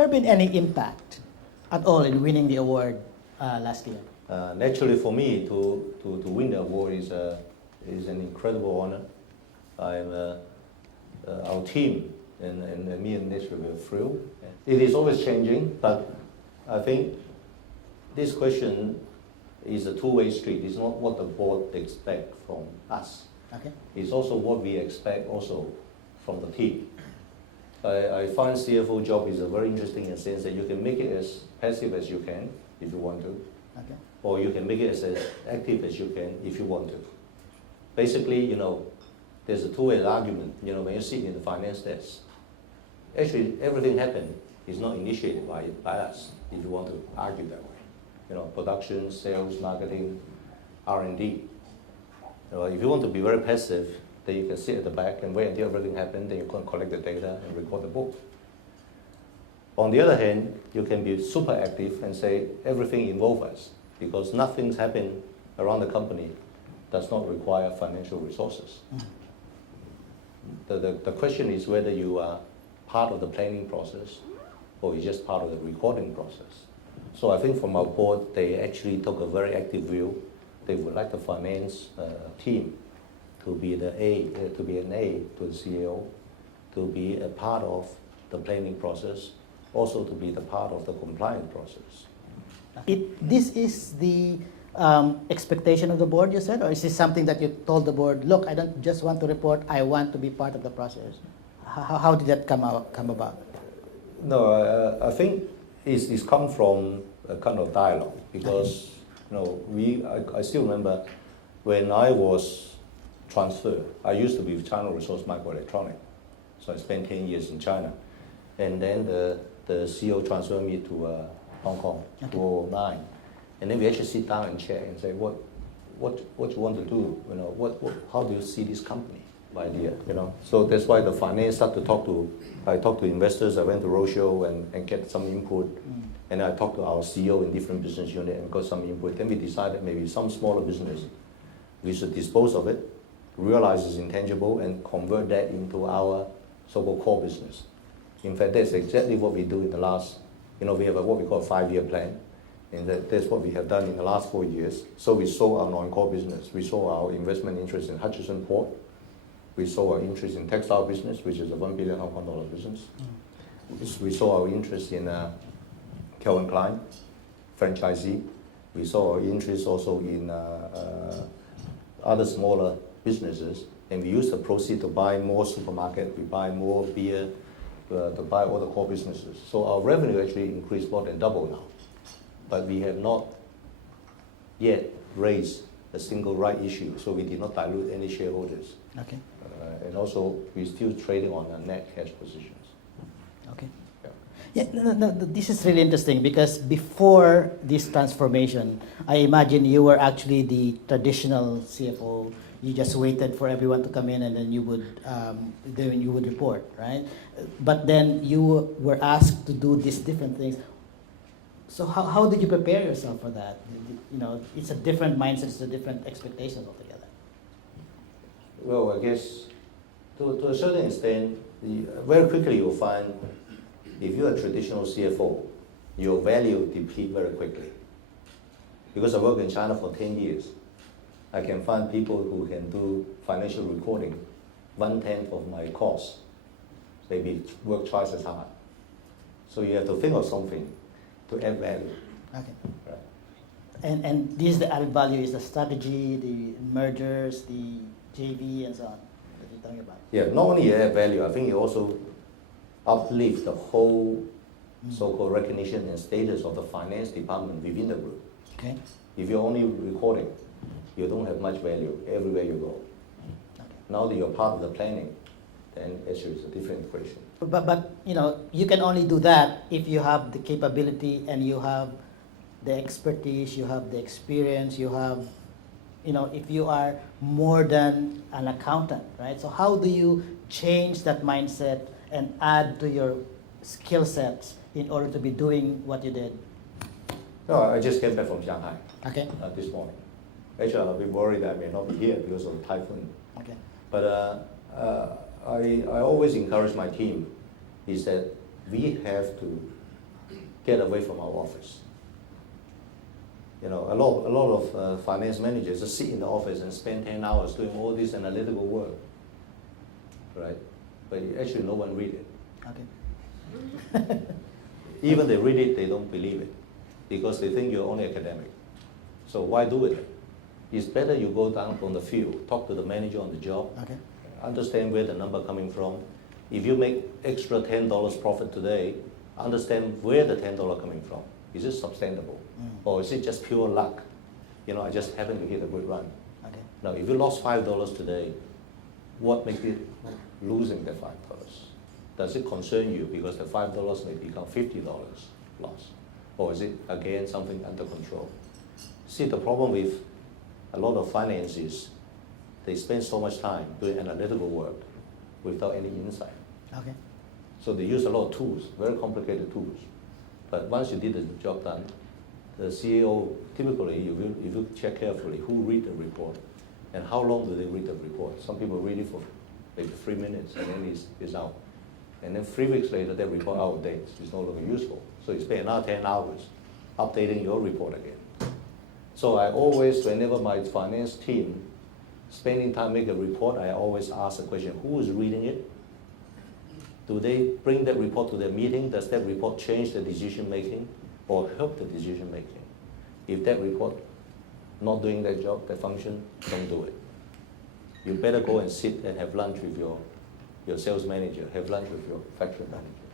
there been any impact at all in winning the award last year? Naturally, for me, to win the award is an incredible honor. Our team and me and naturally we're thrilled. It is always changing, but I think this question is a two-way street. It's not what the board expect from us. Okay. It's also what we expect also from the team. I find CFO job is a very interesting in the sense that you can make it as passive as you can if you want to, Okay. or you can make it as active as you can if you want to. Basically, there's a two-way argument. When you sit in the finance desk, actually everything happened is not initiated by us, if you want to argue that way. Production, sales, marketing, R&D. If you want to be very passive, then you can sit at the back and wait until everything happens, then you can collect the data and record the book. On the other hand, you can be super active and say everything involves us, because nothing's happened around the company does not require financial resources. The question is whether you are part of the planning process or you're just part of the recording process. So I think from our board, they actually took a very active view. They would like the finance team to be an A to the CEO, to be a part of the planning process, also to be the part of the compliance process. This is the expectation of the board, you said, or is this something that you told the board, look, I don't just want to report, I want to be part of the process? How did that come about? No, I think it's come from a kind of dialogue, because I still remember when I was transferred. I used to be with China Resource Microelectronics, so I spent 10 years in China, and then the CEO transferred me to Hong Kong, 2009, and then we actually sit down and chat and say, what you want to do? How do you see this company idea? So that's why the finance started to talk to. I talked to investors. I went to roadshow and get some input, and I talked to our CEO in different business units and got some input. Then we decided maybe some smaller business, we should dispose of it, realize it's intangible, and convert that into our so-called core business. In fact, that's exactly what we do in the last. We have what we call a 5-year plan, and that's what we have done in the last 4 years. So we sold our non-core business. We sold our investment interest in Hutchison Port. We sold our interest in textile business, which is a $1 billion Hong Kong dollar business. We sold our interest in Calvin Klein, franchisee. We sold our interest also in other smaller businesses, and we used the proceeds to buy more supermarket, we buy more beer, to buy all the core businesses. So our revenue actually increased more than double now, but we have not yet raised a single right issue, so we did not dilute any shareholders. Okay. And also, we're still trading on net cash positions. Okay. Yeah, no, this is really interesting, because before this transformation, I imagine you were actually the traditional CFO. You just waited for everyone to come in, and then you would report, right? But then you were asked to do these different things. So how did you prepare yourself for that? It's a different mindset, it's a different expectations altogether. Well, I guess to a certain extent, very quickly you'll find if you're a traditional CFO, your value depletes very quickly. Because I worked in China for 10 years, I can find people who can do financial recording 1/10 of my cost, maybe work twice as hard. So you have to think of something to add value. Okay. Right. And this the added value is the strategy, the mergers, the JV, and so on that you're talking about. Yeah, not only add value, I think it also uplift the whole so-called recognition and status of the finance department within the group. Okay. If you're only recording, you don't have much value everywhere you go. Okay. Now that you're part of the planning, then actually it's a different equation. But you can only do that if you have the capability and you have the expertise, you have the experience, you have, if you are more than an accountant, right? So how do you change that mindset and add to your skill sets in order to be doing what you did? No, I just came back from Shanghai. Okay. This morning. Actually, I'm a bit worried that I may not be here because of the typhoon. Okay. But I always encourage my team is that we have to get away from our office. You know, a lot of finance managers just sit in the office and spend 10 hours doing all this analytical work, right? But actually no one read it. Okay. Even they read it, they don't believe it because they think you're only academic. So why do it? It's better you go down on the field, talk to the manager on the job, Okay. understand where the number coming from. If you make extra $10 profit today, understand where the $10 coming from. Is it sustainable? Or is it just pure luck? You know, I just happened to hit a good run. Okay. Now, if you lost $5 today, what makes it losing the $5? Does it concern you because the $5 may become $50 loss? Or is it, again, something under control? See, the problem with a lot of finance is they spend so much time doing analytical work without any insight. Okay. So they use a lot of tools, very complicated tools. But once you did the job done, the CEO, typically, if you check carefully who read the report and how long do they read the report. Some people read it for maybe 3 minutes and then it's out. And then 3 weeks later, that report out of date. It's no longer useful. So you spend another 10 hours updating your report again. So I always, whenever my finance team spending time make a report, I always ask the question, who is reading it? Do they bring that report to their meeting? Does that report change the decision making or help the decision making? If that report not doing that job, that function, don't do it. You better go and sit and have lunch with your sales manager, have lunch with your factory manager.